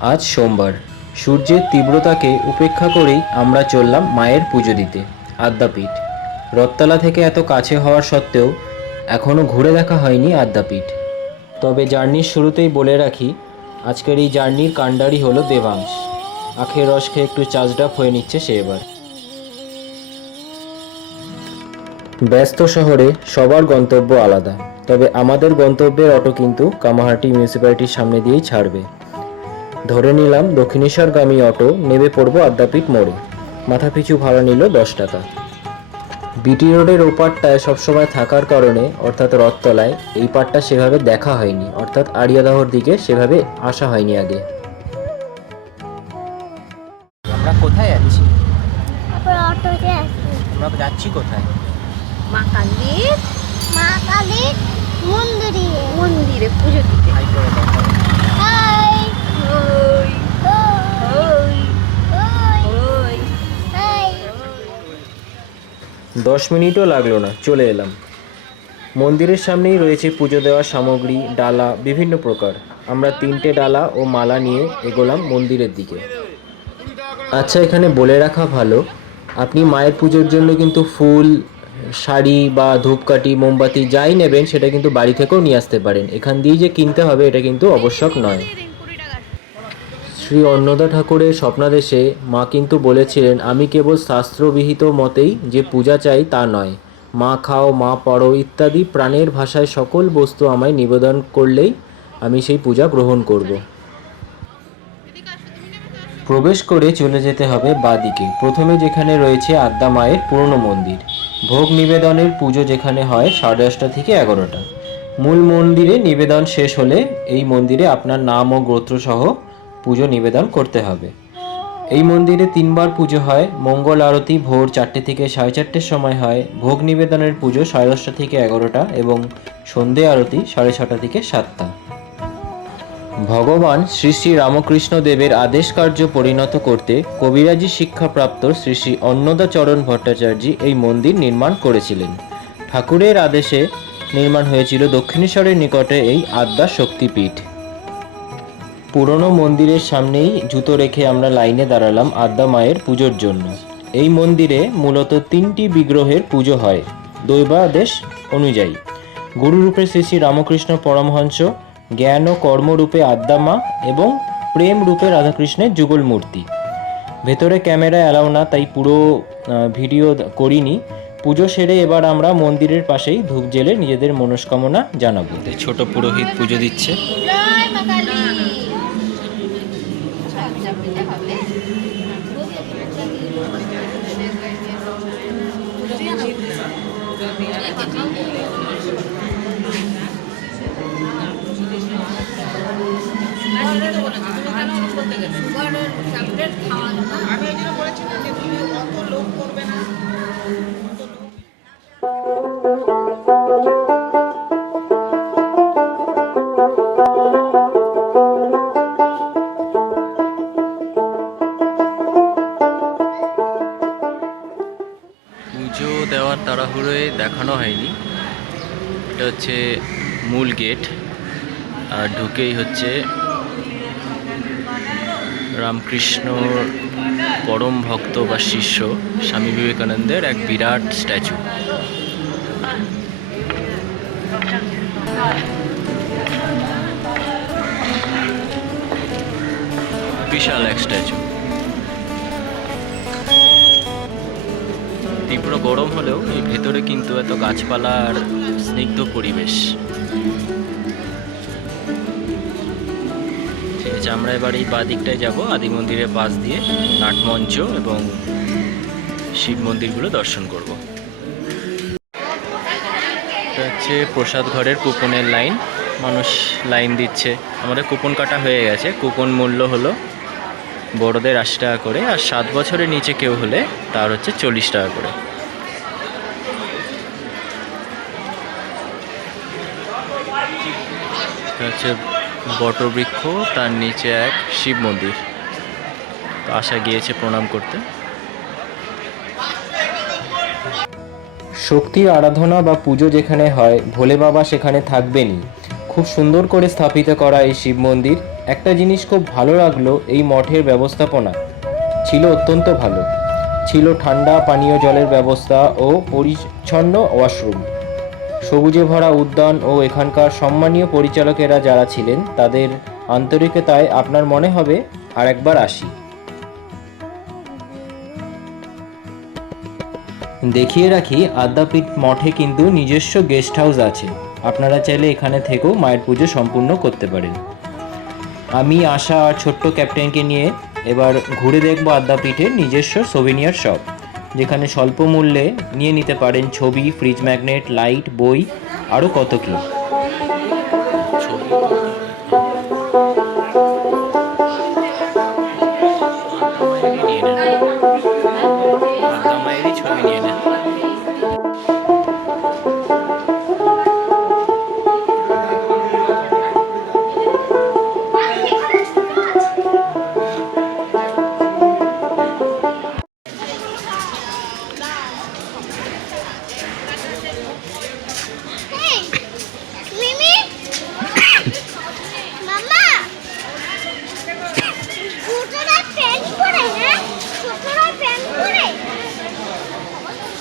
আজ সোমবার। সূর্যের তীব্রতাকে উপেক্ষা করেই আমরা চললাম মায়ের পুজো দিতে আদ্যাপীঠ। রথতলা থেকে এত কাছে হওয়ার সত্ত্বেও এখনও ঘুরে দেখা হয়নি আদ্যাপীঠ। তবে জার্নির শুরুতেই বলে রাখি, আজকের এই জার্নির কাণ্ডারি হলো দেবাংশ। আখের রস খেয়ে একটু চার্জড আপ হয়ে নিচ্ছে সে এবার। ব্যস্ত শহরে সবার গন্তব্য আলাদা, তবে আমাদের গন্তব্যের অটো কিন্তু কামারহাটি মিউনিসিপ্যালিটির সামনে দিয়েই ছাড়বে। ধরে নিলাম দক্ষিণেশ্বরগামী অটো, নেমে পড়বো আদ্যাপীঠ মোড়ে। মাথাপিছু ভাড়া নিল 10 টাকা। বিটি রোডের ওপারটায় সবসময় থাকার কারণে, অর্থাৎ রথতলায়, এই পারটা সেভাবে দেখা হয়নি, অর্থাৎ আড়িয়াদহর দিকে সেভাবে আসা হয়নি আগে। আমরা কোথায় যাচ্ছি? আমরা যাচ্ছি কোথায়? মা কালীর মন্দিরে পুজো দিতে। হাই করে দাও। হাই ওই ওই ওই 10 মিনিটও লাগলো না, চলে এলাম। মন্দিরের সামনেই রয়েছে পুজো দেওয়ার সামগ্রী, ডালা বিভিন্ন প্রকার। আমরা 3টে ডালা ও মালা নিয়ে এগোলাম মন্দিরের দিকে। আচ্ছা, এখানে বলে রাখা ভালো, আপনি মায়ের পুজোর জন্য কিন্তু ফুল, শাড়ি বা ধূপকাঠি, মোমবাতি যাই নেবেন সেটা কিন্তু বাড়ি থেকেও নিয়ে আসতে পারেন। এখান দিয়েই যে কিনতে হবে এটা কিন্তু আবশ্যক নয়। শ্রী অন্নদা ঠাকুরের স্বপ্নাদেশে মা কিন্তু বলেছিলেন, আমি কেবল শাস্ত্রবিহিত মতেই যে পূজা চাই তা নয়, মা খাও, মা পড়ো ইত্যাদি প্রাণের ভাষায় সকল বস্তু আমায় নিবেদন করলেই আমি সেই পূজা গ্রহণ করব। প্রবেশ করে চলে যেতে হবে বাদিকে। প্রথমে যেখানে রয়েছে আদ্যা মায়ের পুরনো মন্দির। ভোগ নিবেদনের পুজো যেখানে হয় 10:30 থেকে 11টা। মূল মন্দিরে নিবেদন শেষ হলে এই মন্দিরে আপনার নাম ও গোত্রসহ পুজো নিবেদন করতে হবে। এই মন্দিরে 3বার পুজো হয়। মঙ্গল আরতি ভোর 4টে থেকে 4:30 সময় হয়। ভোগ নিবেদনের পুজো 10:30 থেকে 11টা এবং সন্ধে আরতি 6:30 থেকে 7টা। ভগবান শ্রী শ্রী রামকৃষ্ণ দেবের আদেশ কার্য পরিণত করতে কবিরাজি শিক্ষাপ্রাপ্ত শ্রী শ্রী অন্নদাচরণ ভট্টাচার্য এই মন্দির নির্মাণ করেছিলেন। ঠাকুরের আদেশে নির্মাণ হয়েছিল দক্ষিণেশ্বরের নিকটে এই আদ্যা শক্তিপীঠ। পুরনো মন্দিরের সামনেই জুতো রেখে আমরা লাইনে দাঁড়ালাম আদ্যা মায়ের পুজোর জন্য। এই মন্দিরে মূলত 3টি বিগ্রহের পুজো হয় দৈবাদেশ অনুযায়ী। গুরুরূপে শ্রী শ্রী রামকৃষ্ণ পরমহংস, জ্ঞান ও কর্মরূপে আদ্যা মা এবং প্রেম রূপে রাধাকৃষ্ণের যুগল মূর্তি। ভেতরে ক্যামেরা অ্যালাউ না, তাই পুরো ভিডিও করিনি। পুজো সেরে এবার আমরা মন্দিরের পাশেই ধূপ জেলে নিজেদের মনস্কামনা জানাবো। ছোট পুরোহিত পুজো দিচ্ছে। জয় মা কালী। পুজো দেওয়ার তাড়াহুড়োয় দেখানো হয়নি। এটা হচ্ছে মূল গেট, আর ঢুকেই হচ্ছে রামকৃষ্ণর পরম ভক্ত বা শিষ্য স্বামী বিবেকানন্দের এক বিরাট স্ট্যাচু। বিশাল এক স্ট্যাচু। তীব্র গরম হলেও এই ভেতরে কিন্তু এত গাছপালা আর স্নিগ্ধ পরিবেশ। ঠিক আছে, আমরা এবার এই বাদিকটায় যাব, আদি মন্দিরের পাশ দিয়ে নাটমঞ্চ এবং শিব মন্দিরগুলো দর্শন করব। এটা হচ্ছে প্রসাদ ঘরের কুপনের লাইন, মানুষ লাইন দিচ্ছে। আমাদের কুপন কাটা হয়ে গেছে। কুপন মূল্য হলো বড়দের 80 টাকা করে, আর 7 বছরের নিচে কেউ হলে তার হচ্ছে 40 টাকা করে। হচ্ছে বটবৃক্ষ, তার নিচে এক শিব মন্দির। আসা গিয়েছে প্রণাম করতে। শক্তির আরাধনা বা পুজো যেখানে হয়, ভোলে বাবা সেখানে থাকবেনই। খুব সুন্দর করে স্থাপিত করা এই শিব মন্দির। একটা জিনিস খুব ভালো লাগলো, এই মঠের ব্যবস্থাপনা ছিল অত্যন্ত ভালো। ছিল ঠান্ডা পানীয় জলের ব্যবস্থা ও পরিচ্ছন্ন ওয়াশরুম, সবুজে ভরা উদ্যান ও এখানকার সম্মানীয় পরিচালকেরা যারা ছিলেন তাদের আন্তরিকতায় আপনার মনে হবে আর একবার আসি। দেখিয়ে রাখি, আদ্যাপীঠ মঠে কিন্তু নিজস্ব গেস্ট হাউস আছে, আপনারা চাইলে এখানে থেকেও মায়ের পুজো সম্পূর্ণ করতে পারেন। আমি আশা আর ছোট্ট ক্যাপ্টেনকে নিয়ে এবার ঘুরে দেখব আদ্যাপীঠের নিজস্ব সোভিনিয়ার শপ, যেখানে স্বল্প মূল্যে নিয়ে নিতে পারেন ছবি, ফ্রিজ ম্যাগনেট, লাইট, বই, আরও কত কী। Hey, Mimi, Mama, ছোটরা প্যান্ট পরে, হ্যাঁ, ছোটরা প্যান্ট পরে।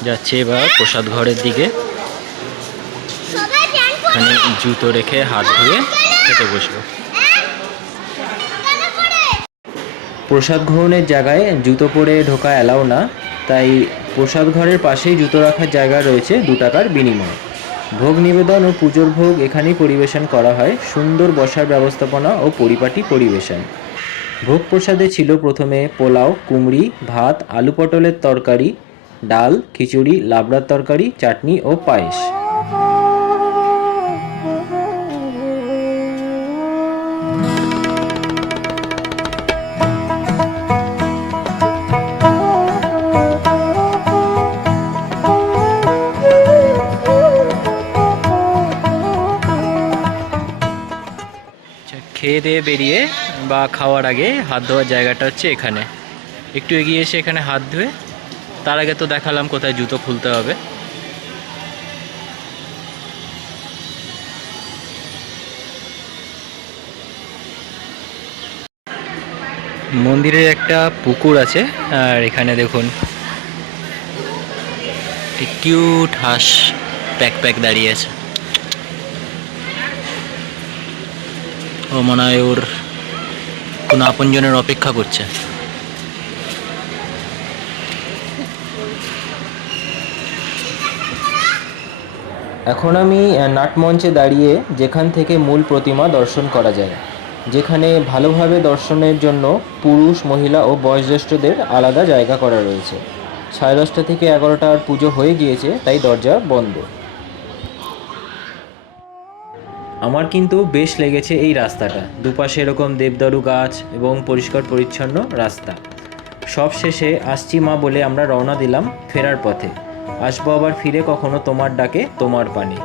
যাচ্ছে এবার প্রসাদ ঘরের দিকে, সবাই প্যান্ট পরে। এখানে জুতো রেখে হাত ধুয়ে খেতে বসবো। কেন পরে? প্রসাদ গ্রহণের জায়গায় জুতো পরে ঢোকা অ্যালাউ না, তাই প্রসাদ ঘরের পাশেই জুতো রাখার জায়গা রয়েছে 2 টাকার বিনিময়ে। ভোগ নিবেদন ও পুজোর ভোগ এখানেই পরিবেশন করা হয়, সুন্দর বসার ব্যবস্থাপনা ও পরিপাটি পরিবেশন। ভোগ প্রসাদে ছিল প্রথমে পোলাও, কুমড়ি, ভাত, আলু পটলের তরকারি, ডাল, খিচুড়ি, লাবড়ার তরকারি, চাটনি ও পায়েস। খেয়ে দিয়ে বেরিয়ে বা খাওয়ার আগে হাত ধোয়ার জায়গাটা হচ্ছে এখানে, একটু এগিয়ে এসে এখানে হাত ধুয়ে, তার আগে তো দেখালাম কোথায় জুতো খুলতে হবে। মন্দিরের একটা পুকুর আছে, আর এখানে দেখুন কিউট হাঁস প্যাক দাঁড়িয়ে আছে। ও মনে হয় ওর কোনো আপনজনের অপেক্ষা করছে। এখন আমি নাটমঞ্চে দাঁড়িয়ে, যেখান থেকে মূল প্রতিমা দর্শন করা যায়, যেখানে ভালোভাবে দর্শনের জন্য পুরুষ, মহিলা ও বয়োজ্যেষ্ঠদের আলাদা জায়গা করা রয়েছে। 10:30 থেকে 11টার পুজো হয়ে গিয়েছে, তাই দরজা বন্ধ। আমার কিন্তু বেশ লেগেছে এই রাস্তাটা, দুপাশে এরকম দেবদারু গাছ এবং পরিষ্কার পরিচ্ছন্ন রাস্তা। সব শেষে আসছি মা বলে আমরা রওনা দিলাম ফেরার পথে। আসবো আবার ফিরে কখনো তোমার ডাকে তোমার পানে।